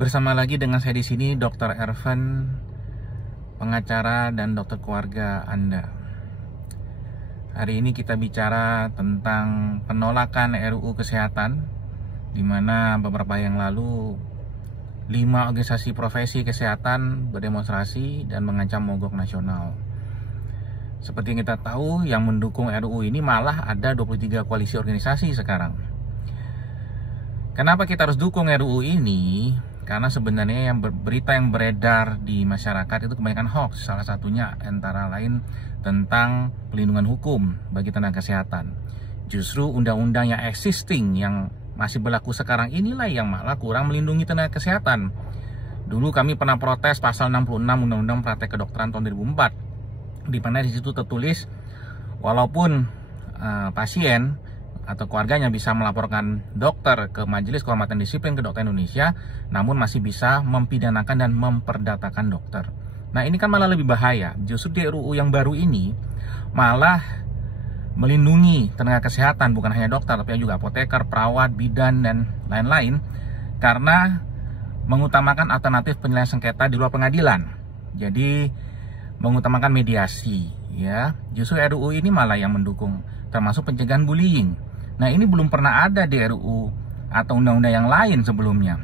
Bersama lagi dengan saya di sini, Dr. Ervan, pengacara dan dokter keluarga Anda. Hari ini kita bicara tentang penolakan RUU Kesehatan, di mana beberapa yang lalu 5 organisasi profesi kesehatan berdemonstrasi dan mengancam mogok nasional. Seperti yang kita tahu, yang mendukung RUU ini malah ada 23 koalisi organisasi sekarang. Kenapa kita harus dukung RUU ini? Karena sebenarnya berita yang beredar di masyarakat itu kebanyakan hoax. Salah satunya antara lain tentang pelindungan hukum bagi tenaga kesehatan. Justru undang-undang yang existing, yang masih berlaku sekarang inilah yang malah kurang melindungi tenaga kesehatan. Dulu kami pernah protes pasal 66 Undang-Undang Praktek Kedokteran tahun 2004, di mana di situ tertulis walaupun pasien atau keluarganya bisa melaporkan dokter ke Majelis Kehormatan Disiplin Kedokteran Indonesia, namun masih bisa mempidanakan dan memperdatakan dokter. Nah, ini kan malah lebih bahaya. Justru di RUU yang baru ini malah melindungi tenaga kesehatan, bukan hanya dokter, tapi juga apoteker, perawat, bidan, dan lain-lain, karena mengutamakan alternatif penyelesaian sengketa di luar pengadilan. Jadi mengutamakan mediasi, ya. Justru RUU ini malah yang mendukung, termasuk pencegahan bullying. Nah, ini belum pernah ada di RUU atau undang-undang yang lain sebelumnya.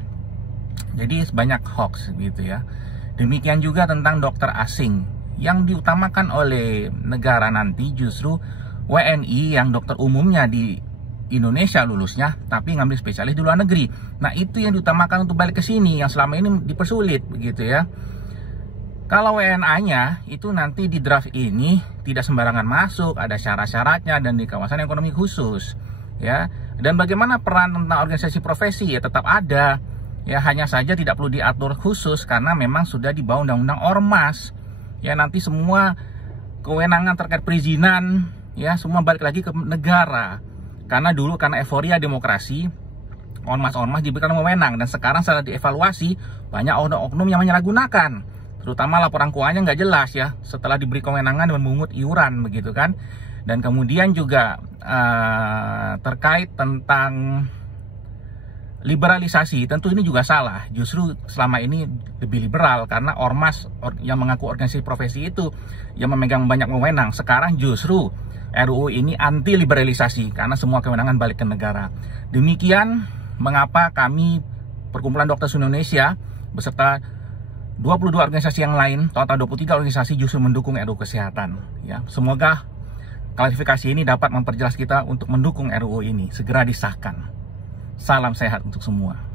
Jadi banyak hoax gitu ya. Demikian juga tentang dokter asing, yang diutamakan oleh negara nanti justru WNI yang dokter umumnya di Indonesia lulusnya, tapi ngambil spesialis di luar negeri. Nah, itu yang diutamakan untuk balik ke sini, yang selama ini dipersulit begitu ya. Kalau WNA-nya itu nanti di draft ini tidak sembarangan masuk, ada syarat-syaratnya dan di kawasan ekonomi khusus, ya. Dan bagaimana peran tentang organisasi profesi, ya tetap ada, ya, hanya saja tidak perlu diatur khusus karena memang sudah di bawah undang-undang ormas. Ya, nanti semua kewenangan terkait perizinan, ya, semua balik lagi ke negara. Karena dulu karena euforia demokrasi, ormas-ormas diberikan wewenang, dan sekarang setelah dievaluasi banyak oknum yang menyalahgunakan. Terutama laporan keuangannya nggak jelas ya, setelah diberi kewenangan dan memungut iuran begitu kan. Dan kemudian juga terkait tentang liberalisasi, tentu ini juga salah. Justru selama ini lebih liberal karena ormas yang mengaku organisasi profesi itu yang memegang banyak wewenang. Sekarang justru RUU ini anti liberalisasi karena semua kewenangan balik ke negara. Demikian mengapa kami Perkumpulan Dokter Indonesia beserta 22 organisasi yang lain, total 23 organisasi justru mendukung RUU Kesehatan. Ya, semoga klarifikasi ini dapat memperjelas kita untuk mendukung RUU ini segera disahkan. Salam sehat untuk semua.